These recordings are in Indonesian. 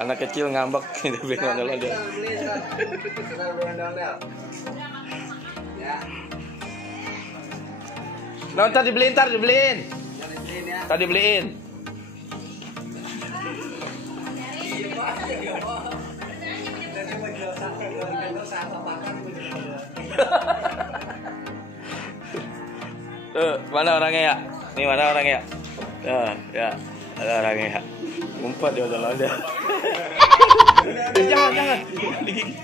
Anak kecil ngambek gitu beli ondel-ondel. Ya. Nah, ntar dibeliin, Tadi beliin. Tuh, mana orangnya ya? Nih mana orangnya? Ya, ada orangnya ya. Ngumpet dia udah. Jangan. Digigit.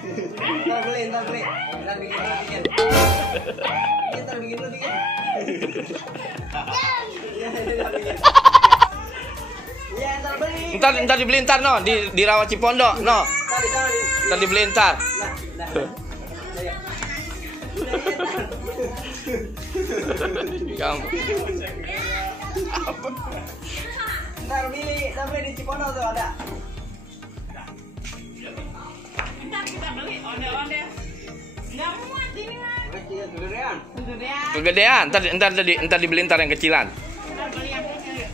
Ntar beli. Ntar bikin. Ntar bikin. Iya, ntar beli. Ntar dibeliin ntar no di Rawa Cipondo no. Ntar dibeliin ntar. Kamu. Ntar beli di Cipondo tuh ada. Ntar kita beli ondel-ondel. Nggak muat ini mah. Kegedean. Ntar dibeliin ntar yang kecilan. Ntar beli yang kecil yuk.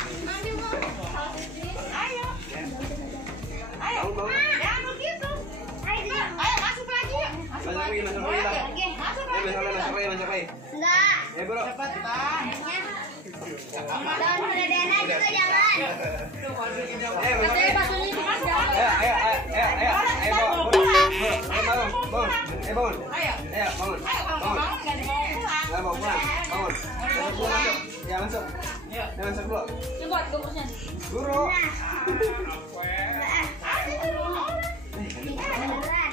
Ayo. Jangan begitu. Ayo masuk lagi yuk. Masuk lagi. Masuk lagi. Enggak. Bro. Cepat, Pak. Daun beredana juga jangan. Katanya basuhnya itu mas jangan. Bangun. Ayo. Bangun. Bangun, nggak dibawa pulang. Mau pulang. Bangun. Masuk. Ya masuk. Yuk. Masuk dulu. Coba gembusnya. Guru.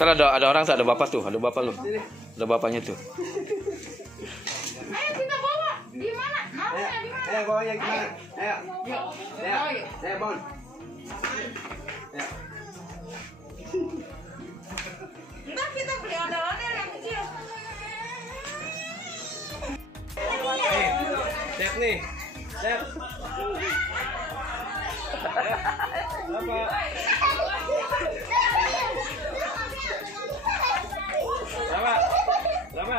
Ntar ada orang tuh, ada bapak tuh, ada bapak lu. Ada bapaknya tuh. Ayo kita bawa. Di mana? Maunya di mana? Ayo bawanya gimana? Ayo. Yuk. Ayo bangun. Ya. Ntar kita beli ondel-ondel yang kecil. Cek nih. Cek. Berapa?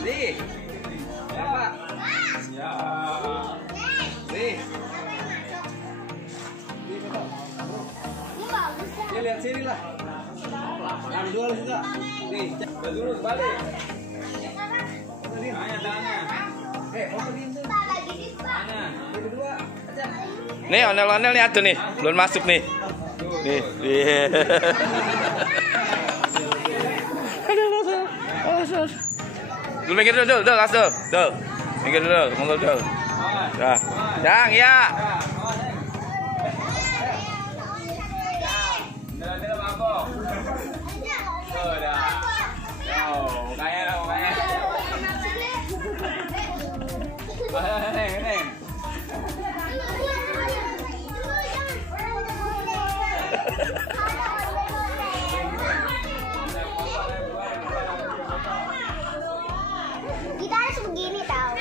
Nih. Berapa? Ya. Nih. Ya lihat sini lah. Ambil juga. Nih, dulu balik. Tanya. Kedua, aja. Nih ondel-ondel nih atuh nih, belum masuk nih. Nih. Dulu minggir dulu, langsung. Minggir dulu, monggo dulu. Dah. Yang ya. Kita harus begini tahu.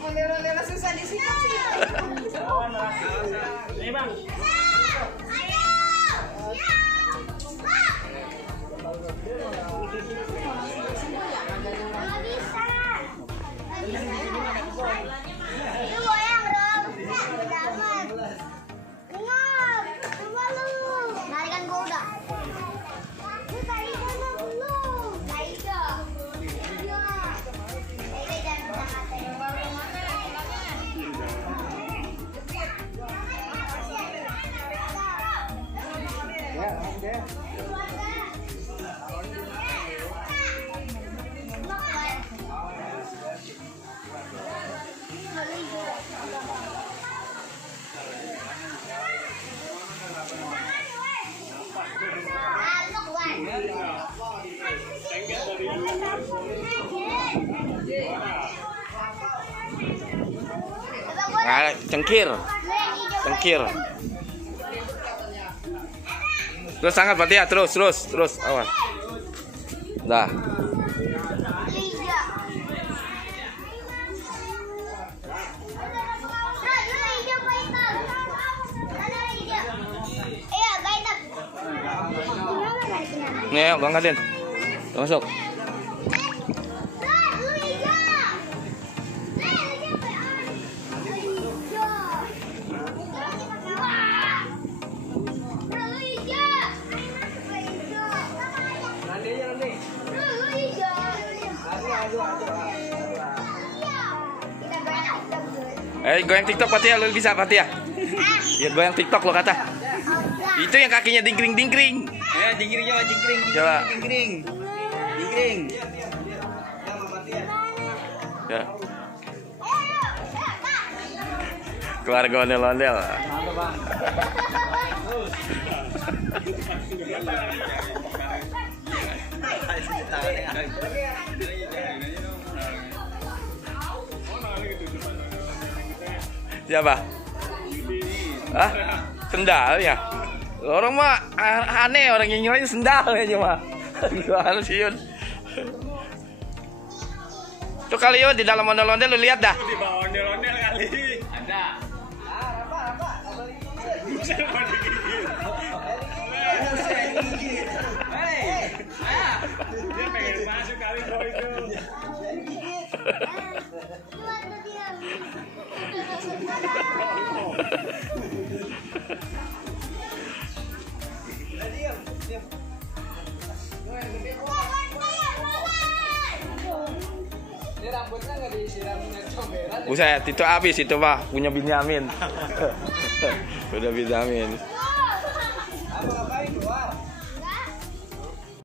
Ondel-ondel susah di sini sih. Nih, Bang. Itu goyang dong. Dapat. Ingat, coba lu. Narikan gua udah. Lu tarikan dulu. Aida. Iya. Aida jangan Nah, cengkir. Terus sangat berarti ya, terus, awas. Dah. Nih, ayo, Bang Kadin. Masuk. goyang TikTok Fatia, lo bisa Fatia? Ya goyang TikTok lo kata. Itu yang kakinya dingkring. Ya, jingkring coba jingkring. Coba. Jingkring. Ya. Keluarga ondel-ondel. Mantap, Bang. Siapa? Hah? Sendal ya? Orang mah aneh, orang yang nyalain sendal aja mah. Gimana sih Yun? Tuh kali Yun di dalam ondel-ondel lu lihat dah. Di bawah ondel-ondel kali. Ada. Dia pengen masuk kali kau itu. Ini rambutnya nggak disiram minyak comberan. Buset, itu habis itu mah punya Binyamin. Udah Binyamin. Apa ngapain?